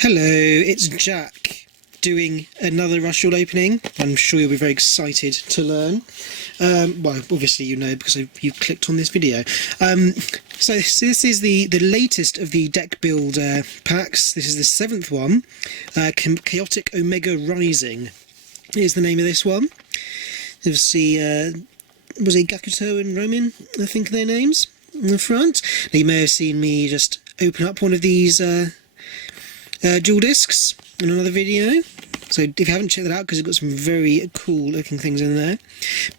Hello, it's Jack doing another Rush Duel opening. I'm sure you'll be very excited to learn. Well, obviously you know because you've clicked on this video. So this is the latest of the deck build packs. This is the 7th one. Chaotic Omega Rising is the name of this one. Obviously, was it Gakuto and Romin, I think their names, on the front. Now, you may have seen me just open up one of these dual discs in another video, so if you haven't checked that out, because it's got some very cool looking things in there.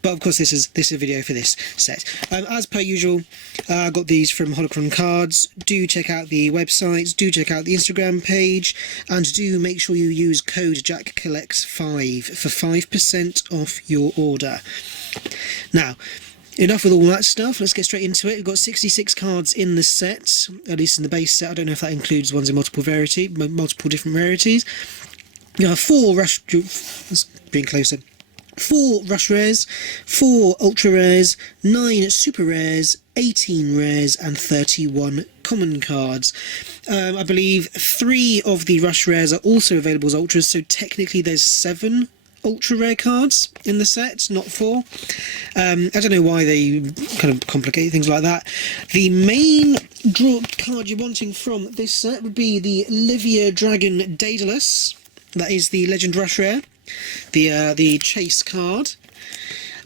But of course this is a video for this set. As per usual, I got these from Holocron Cards. Do check out the websites, do check out the Instagram page, and do make sure you use code JackCollects5 for 5% off your order. Now, enough with all that stuff, let's get straight into it. We've got 66 cards in the set, at least in the base set. I don't know if that includes ones in multiple different rarities. You have 4 Rush... Let's bring closer. 4 Rush Rares, 4 Ultra Rares, 9 Super Rares, 18 Rares, and 31 Common cards. I believe 3 of the Rush Rares are also available as Ultras, so technically there's 7 ultra rare cards in the set, not 4. I don't know why they kind of complicate things like that. The main draw card you're wanting from this set would be the Livia Dragon Daedalus. That is the Legend Rush Rare, the chase card.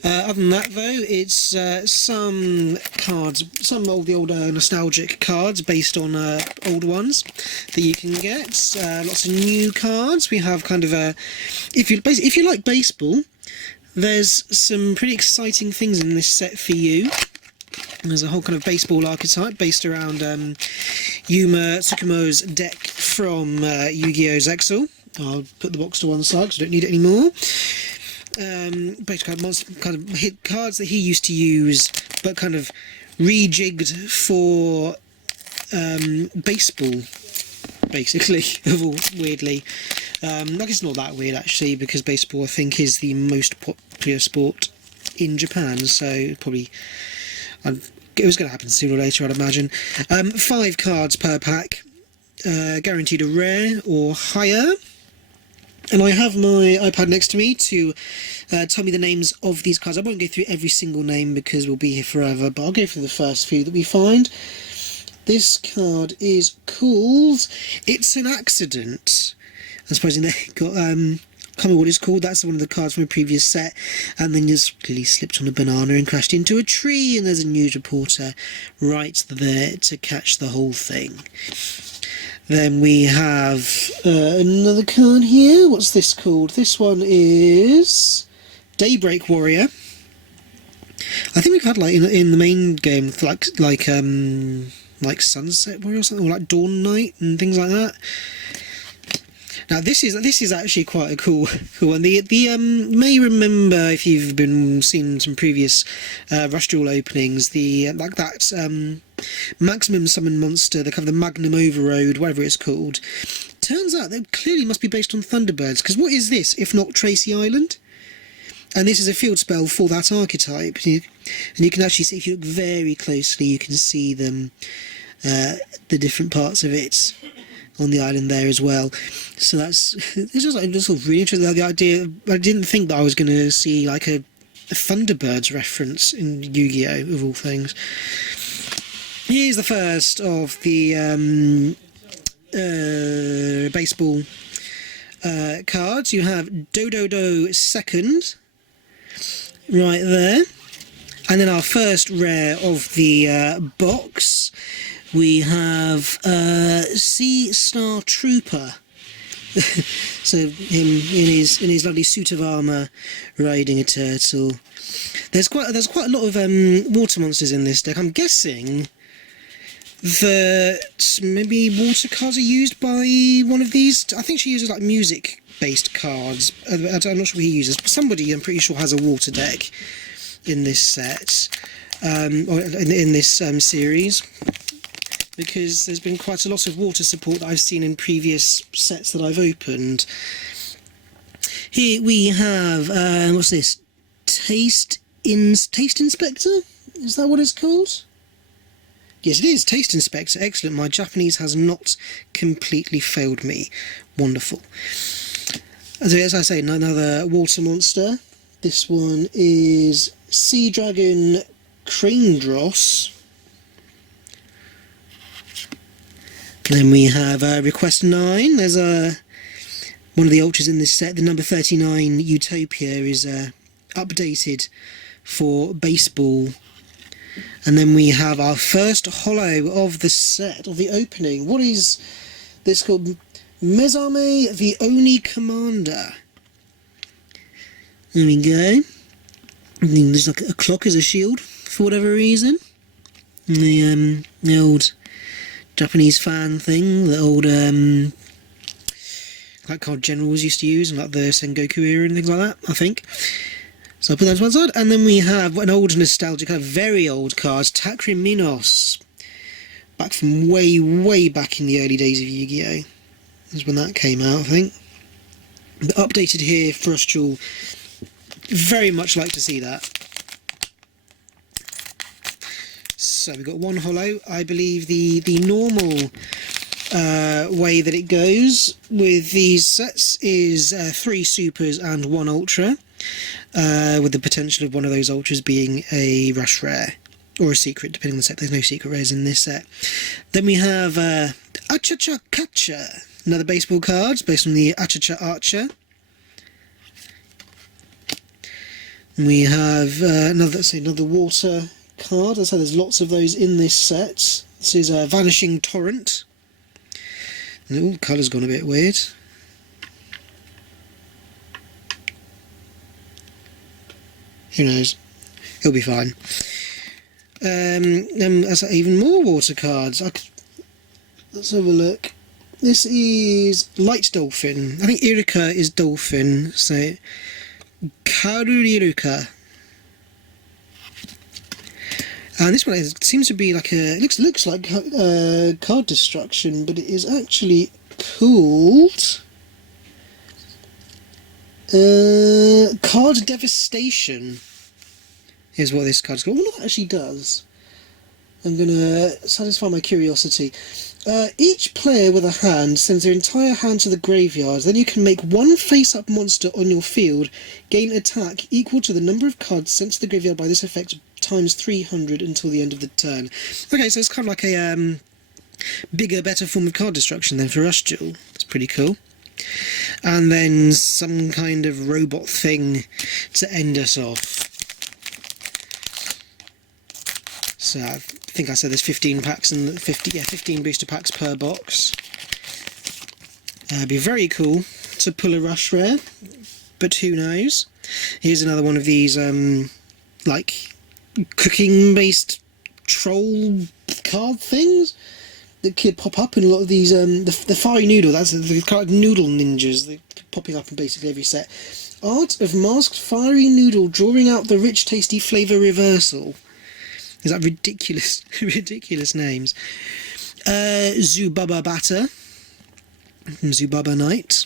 Other than that, though, it's some cards, some of the older nostalgic cards based on old ones that you can get. Lots of new cards. We have kind of a, if you like baseball, there's some pretty exciting things in this set for you. There's a whole kind of baseball archetype based around Yuma Tsukumo's deck from Yu-Gi-Oh! Zexal. I'll put the box to one side because I don't need it anymore. Basically kind of hit cards that he used to use, but kind of rejigged for baseball, basically. Weirdly, I guess it's not that weird actually, because baseball I think is the most popular sport in Japan, so probably it was going to happen sooner or later, I'd imagine. 5 cards per pack, guaranteed a rare or higher. And I have my iPad next to me to tell me the names of these cards. I won't go through every single name because we'll be here forever, but I'll go through the first few that we find. This card is called It's an Accident. I suppose they got, I can't remember what it's called. That's one of the cards from a previous set. And then just clearly slipped on a banana and crashed into a tree, and there's a news reporter right there to catch the whole thing. Then we have another card here. What's this called? This one is Daybreak Warrior. I think we've had like in the main game like Sunset Warrior or something, or like Dawn Knight and things like that. Now this is actually quite a cool one. You may remember, if you've been seeing some previous Rush Duel openings, that Maximum Summon Monster, the kind of the Magnum Overload, whatever it's called. Turns out they clearly must be based on Thunderbirds, because what is this if not Tracy Island? And this is a field spell for that archetype. And you can actually see, if you look very closely, you can see them, the different parts of it on the island there as well. So it's just like really interesting. The idea, I didn't think that I was going to see like a Thunderbirds reference in Yu-Gi-Oh! Of all things. Here's the first of the baseball cards. You have Dodo second, right there. And then our first rare of the box, we have Sea Star Trooper. So him in his lovely suit of armour riding a turtle. There's quite a lot of water monsters in this deck. I'm guessing that maybe water cards are used by one of these. I think she uses like music based cards. I'm not sure what he uses, but somebody I'm pretty sure has a water deck in this set, or in this series, because there's been quite a lot of water support that I've seen in previous sets that I've opened. Here we have what's this? Taste Inspector? Is that what it's called? Yes, it is. Taste Inspector. Excellent. My Japanese has not completely failed me. Wonderful. So as I say, another water monster. This one is Sea Dragon Crane Dross. Then we have Request 9. There's one of the ultras in this set. The number 39 Utopia is updated for baseball. And then we have our first holo of the set, of the opening. What is this called? Mesame, the Oni Commander. There we go. There's like a clock as a shield, for whatever reason. The old Japanese fan thing, the old like card generals used to use, and like the Sengoku era and things like that, I think. So I'll put that to one side. And then we have an old nostalgic, kind of very old card, Takriminos. Back from way back in the early days of Yu-Gi-Oh! That's when that came out, I think. But updated here for us, Duel. Very much like to see that. So we've got one holo. I believe the normal way that it goes with these sets is 3 supers and 1 ultra, with the potential of one of those ultras being a rush rare or a secret, depending on the set. There's no secret rares in this set. Then we have Achacha Catcher, another baseball card based on the Achacha Archer. And we have another water card. As I said, there's lots of those in this set. This is Vanishing Torrent. And the colour's gone a bit weird. Who knows? He'll be fine. That's even more water cards. Let's have a look. This is Light Dolphin. I think Iruka is Dolphin, so Karuriruka. And this one seems to be like looks like card destruction, but it is actually called card devastation. Here's what this card's called. I wonder what that actually does. I'm gonna satisfy my curiosity. Each player with a hand sends their entire hand to the graveyard. Then you can make one face-up monster on your field gain attack equal to the number of cards sent to the graveyard by this effect times 300 until the end of the turn. Okay, so it's kind of like a bigger, better form of card destruction than for Rush Duel. That's pretty cool. And then some kind of robot thing to end us off. So I think I said there's 15 packs and 15 booster packs per box. It'd be very cool to pull a rush rare, but who knows? Here's another one of these like cooking-based troll card things that could pop up in a lot of these. The Fiery Noodle, that's the kind of noodle ninjas. They're popping up in basically every set. Art of Masked Fiery Noodle, drawing out the rich, tasty flavour reversal. Is that ridiculous? Ridiculous names. Zubaba Batter from Zubaba Knight.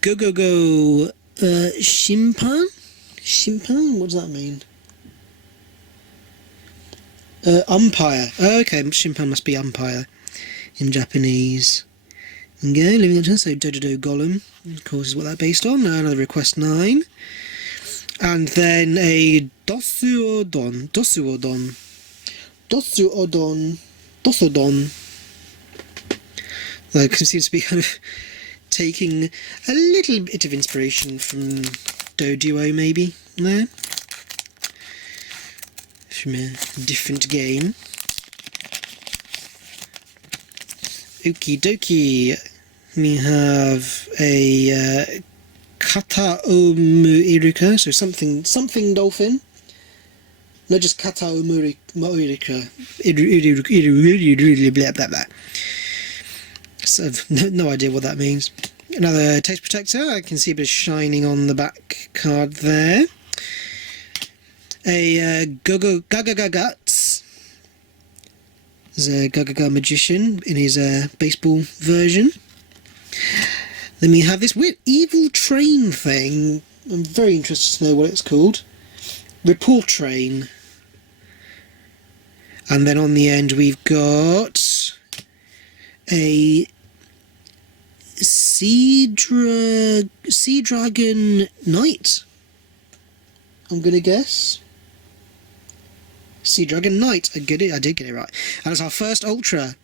Go Go Go Shimpan? Shimpan? What does that mean? Umpire. Oh, okay, Shimpan must be umpire in Japanese. And go, living on so Dododo Golem, of course, is what that's based on. Another Request 9. And then a Dosudon. That seems to be kind of taking a little bit of inspiration from Duel Duel, maybe, there. From a different game. Okie dokie. We have a Kata Omu Iruka, so something dolphin. Not just Kata Omu Iruka. Blah blah blah. So no idea what that means. Another Taste Protector. I can see a bit of shining on the back card there. A Gaga Guts. There's a Gaga Magician in his baseball version. Then we have this weird evil train thing. I'm very interested to know what it's called. Report Train. And then on the end we've got a Sea Dragon Knight, I'm going to guess. Sea Dragon Knight. I did get it right. And it's our first Ultra.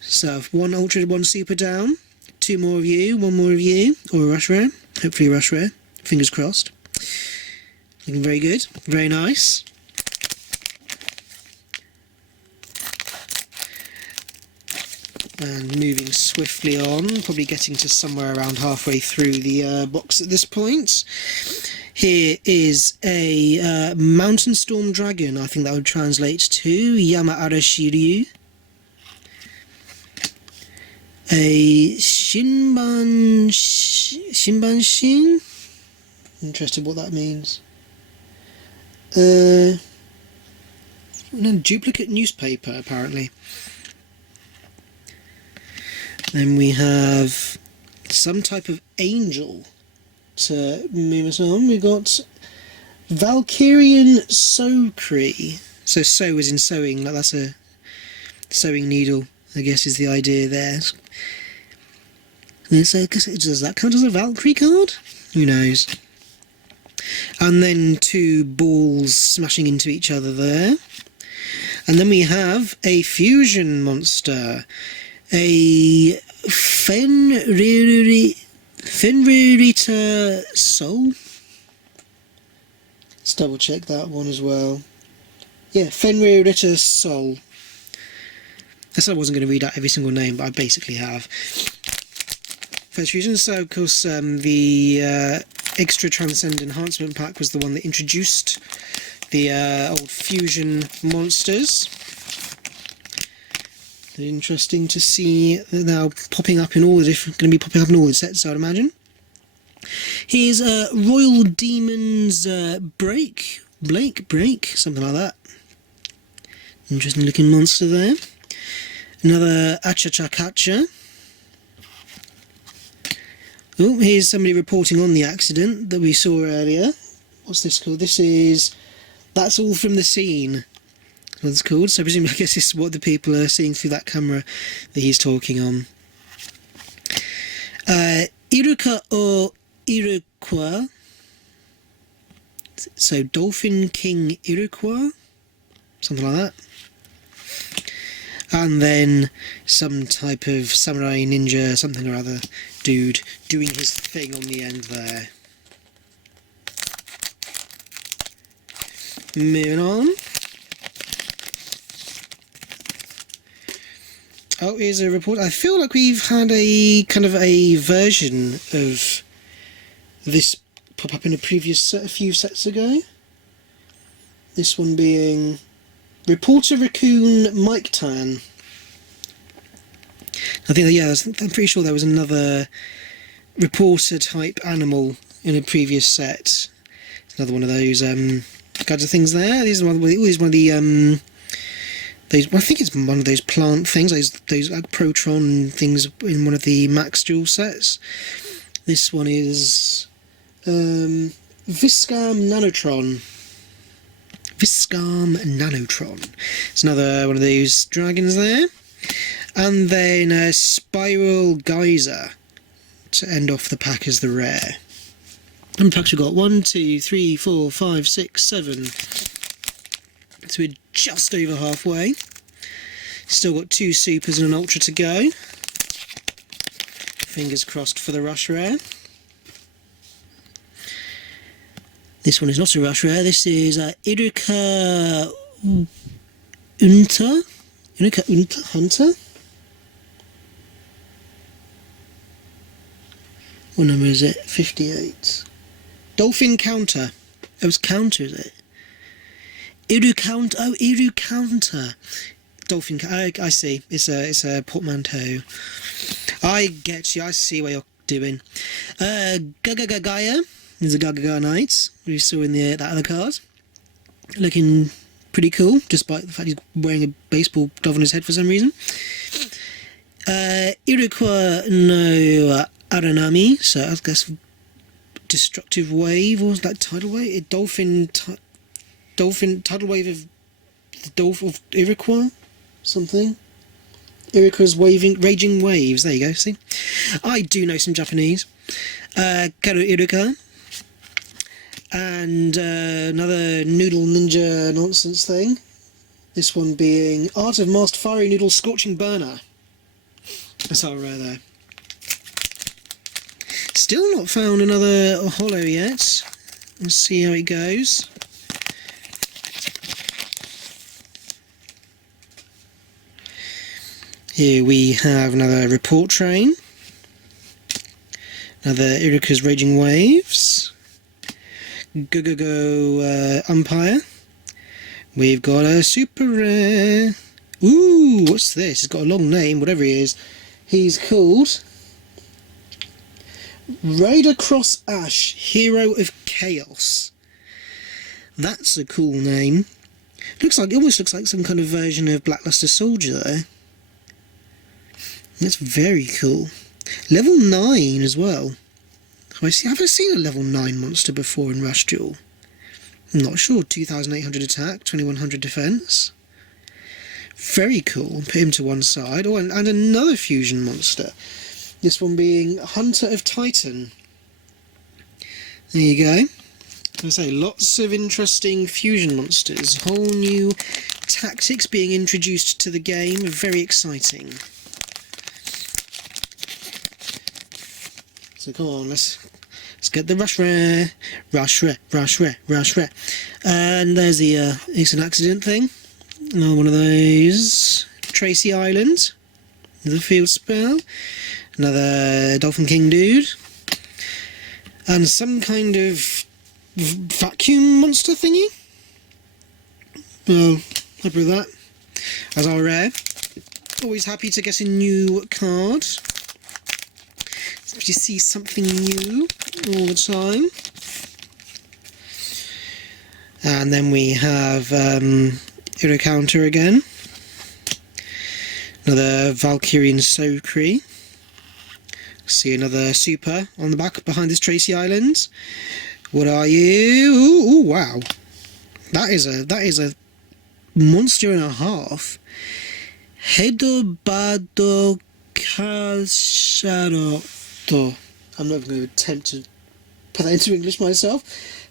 So 1 Ultra, 1 Super down. 2 more of you, 1 more of you. Or a Rush Rare. Hopefully a Rush Rare. Fingers crossed. Looking very good. Very nice. And moving swiftly on. Probably getting to somewhere around halfway through the box at this point. Here is a Mountain Storm Dragon. I think that would translate to Yama Arashiryu. A Shinbanshin. Interested what that means. No, duplicate newspaper apparently. Then we have some type of angel to move us on. We've got Valkyrian Sokri. So sew is in sewing, like that's a sewing needle, I guess is the idea there. And so, does that count as a Valkyrie card? Who knows? And then 2 balls smashing into each other there. And then we have a fusion monster. A Fenririta Soul. Let's double check that one as well. Yeah, Fenririta Soul. I said I wasn't going to read out every single name, but I basically have. First fusion, so of course the Extra Transcend Enhancement Pack was the one that introduced the old fusion monsters. Interesting to see now popping up in all the different, going to be popping up in all the sets, I'd imagine. Here's Royal Demons Break, something like that. Interesting looking monster there. Another Achachakacha. Oh, here's somebody reporting on the accident that we saw earlier. What's this called? This is That's All From The Scene. That's called. So I presume, I guess this is what the people are seeing through that camera that he's talking on. Iruka or Iroquois. So Dolphin King Iroquois. Something like that. And then some type of samurai ninja, something or other, dude doing his thing on the end there. Moving on. Oh, here's a report. I feel like we've had a kind of a version of this pop up in a previous set, a few sets ago. This one being Reporter Raccoon Mike Tan. I think, yeah, I'm pretty sure there was another reporter type animal in a previous set. It's another one of those kinds of things there. These are one of the I think it's one of those plant things, those like Protron things in one of the Max Duel sets. This one is Viscam Nanotron. It's another one of those dragons there. And then a Spiral Geyser to end off the pack as the rare. And packs we've got 1, 2, 3, 4, 5, 6, 7. So we're just over halfway. Still got 2 supers and an ultra to go. Fingers crossed for the rush rare. This one is not a rush rare. This is Iruka Unta Hunter. What number is it? 58. Dolphin Counter. It was counter, is it? Iru Counter. Dolphin. I see. It's a portmanteau. I get you. I see what you're doing. Gaia is a Gaga Knight we saw in that other card. Looking pretty cool, despite the fact he's wearing a baseball glove on his head for some reason. Iroquois no Aranami, so I guess Destructive Wave, or was that Tidal Wave? Tidal Wave of the Dolphin of Iroquois? Something? Iroquois Raging Waves. There you go, see? I do know some Japanese. Karo Iruka. And another Noodle Ninja nonsense thing. This one being Art of Master Fiery Noodle Scorching Burner. That's our rare there. Still not found another holo yet. Let's see how it goes. Here we have another Report Train. Another Iruka's Raging Waves. Go Umpire. We've got a super rare. Ooh, what's this? He's got a long name, whatever he is. He's called Raider Cross Ash, Hero of Chaos. That's a cool name. It almost looks like some kind of version of Blackluster Soldier there. That's very cool. Level 9 as well. Have I seen a level 9 monster before in Rush Duel? I'm not sure. 2,800 attack, 2,100 defense. Very cool. Put him to one side. Oh, and another fusion monster. This one being Hunter of Titan. There you go. As I say, lots of interesting fusion monsters. Whole new tactics being introduced to the game. Very exciting. So come on, let's get the rush rare. And there's the it's an accident thing. Another one of those. Tracy Island. Another field spell. Another Dolphin King dude. And some kind of vacuum monster thingy. Well, happy with that. As our rare. Always happy to get a new card. You see something new all the time. And then we have Hero Counter again. Another Valkyrian Sokri. See another super on the back behind this Tracy Island. What are you? Ooh, wow. That is a monster and a half. Hedobado Kalsharo. I'm not going to attempt to put that into English myself.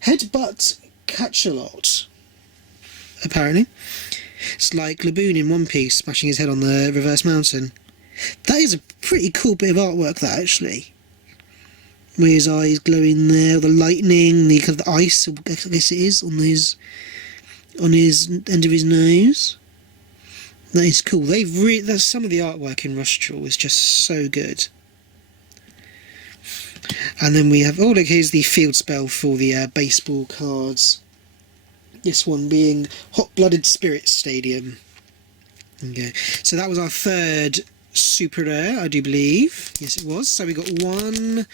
Headbutt Catch-a-Lot. Apparently. It's like Laboon in One Piece smashing his head on the reverse mountain. That is a pretty cool bit of artwork, that, actually. Where his eyes glowing there, the lightning, the kind of the ice, I guess it is, on his end of his nose. That is cool. That's some of the artwork in Rush Duel is just so good. And then we have, oh look, here's the field spell for the baseball cards. This one being Hot-Blooded Spirit Stadium. Okay, so that was our third super rare, I do believe. Yes, it was. So we got one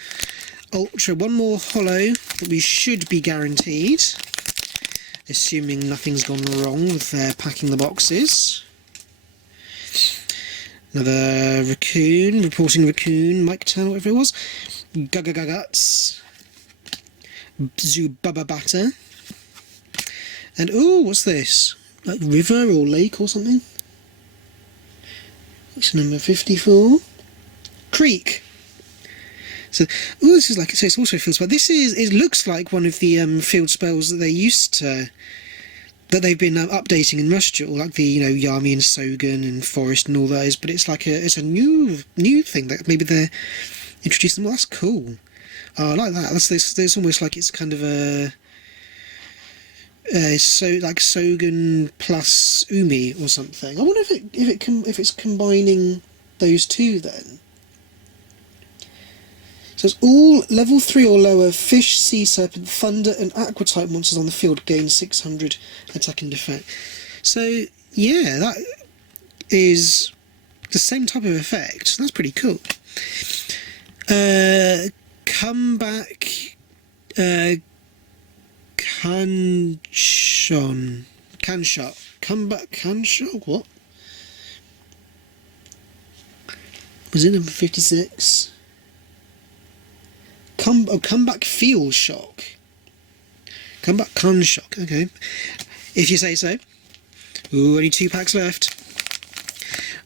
ultra, one more holo that we should be guaranteed, assuming nothing's gone wrong with packing the boxes. Another raccoon, reporting raccoon, Mike Tan, whatever it was. Gagagaguts, Zubababata, and oh, what's this? Like river or lake or something? What's number 54? Creek. So, oh, this is like, so it's also a field spell. This is, it looks like one of the field spells that they used to, that they've been updating in Rush Duel, like the, you know, Yami and Sogan and Forest and all those. But it's like it's a new thing that maybe they're introducing. Well, that's cool. Oh, I like that. There's almost like it's kind of a so like Sogan plus Umi or something. I wonder if it's combining those two then. So it's all level 3 or lower fish, sea serpent, thunder and aqua type monsters on the field gain 600 attack and defense. So yeah, that is the same type of effect. That's pretty cool. Comeback Canshot, what? Was it number 56? Comeback Feel Shock. Comeback Shock, okay. If you say so. Ooh, only 2 packs left.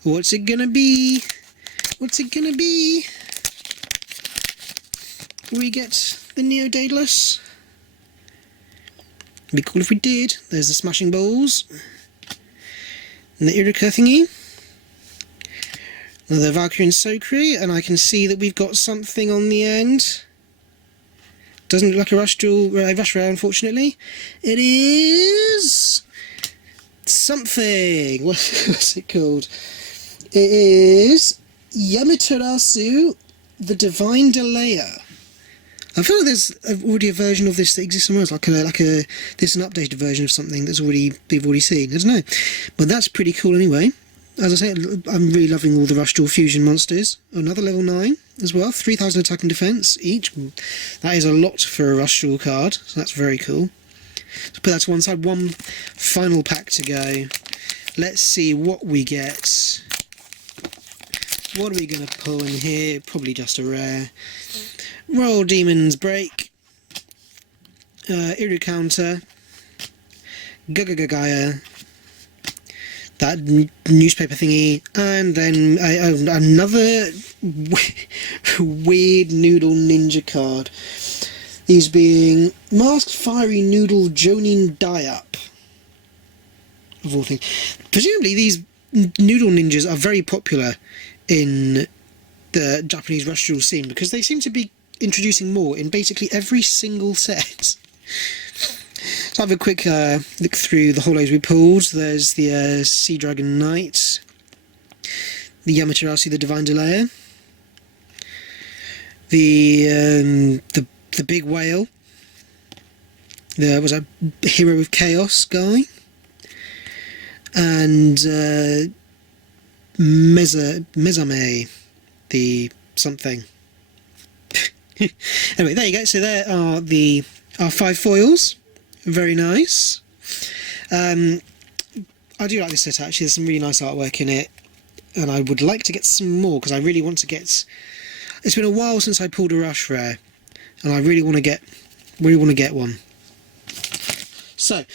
What's it gonna be? What's it gonna be? We get the Neo Daedalus. It'd be cool if we did. There's the Smashing Balls. And the Iruka thingy. Another Valkyrie and Sokri, and I can see that we've got something on the end. Doesn't look like a rush rare, unfortunately. It is something. What's it called? It is Yamaterasu, the Divine Delayer. I feel like there's already a version of this that exists somewhere else, there's an updated version of something that's we've already seen. I don't know, but that's pretty cool anyway. As I say, I'm really loving all the Rush Duel Fusion monsters. Another level 9 as well, 3,000 attack and defense each. That is a lot for a Rush Duel card, so that's very cool. So put that to one side. One final pack to go. Let's see what we get. What are we going to pull in here? Probably just a rare. Royal Demon's Break, Iru Counter, Gagagagaya, that newspaper thingy, and then another weird Noodle Ninja card. These being Masked Fiery Noodle Jonin Die-Up, of all things. Presumably these Noodle Ninjas are very popular in the Japanese Rush Duel scene because they seem to be introducing more in basically every single set. So have a quick look through the holos we pulled. There's the Sea Dragon Knight, the Yamaterasu, the Divine Delayer, the Big Whale, there was a Hero of Chaos guy, and Mesame, the something. Anyway, there you go. So there are our 5 foils. Very nice. I do like this set actually. There's some really nice artwork in it, and I would like to get some more because I really want to get. It's been a while since I pulled a Rush Rare, and I really want to get one. So,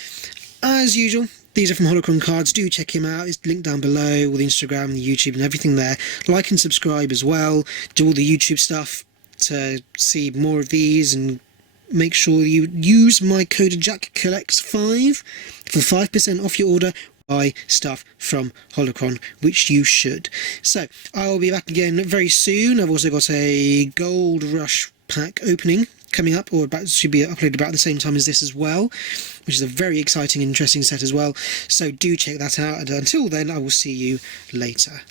as usual, these are from Holocron Cards. Do check him out. It's linked down below, all the Instagram, the YouTube, and everything there. Like and subscribe as well. Do all the YouTube stuff to see more of these, and make sure you use my code JackCollects5 for 5% off your order. Buy stuff from Holocron, which you should. So I will be back again very soon. I've also got a Gold Rush pack opening coming up, or should be uploaded about the same time as this as well, which is a very exciting, interesting set as well. So do check that out, and until then I will see you later.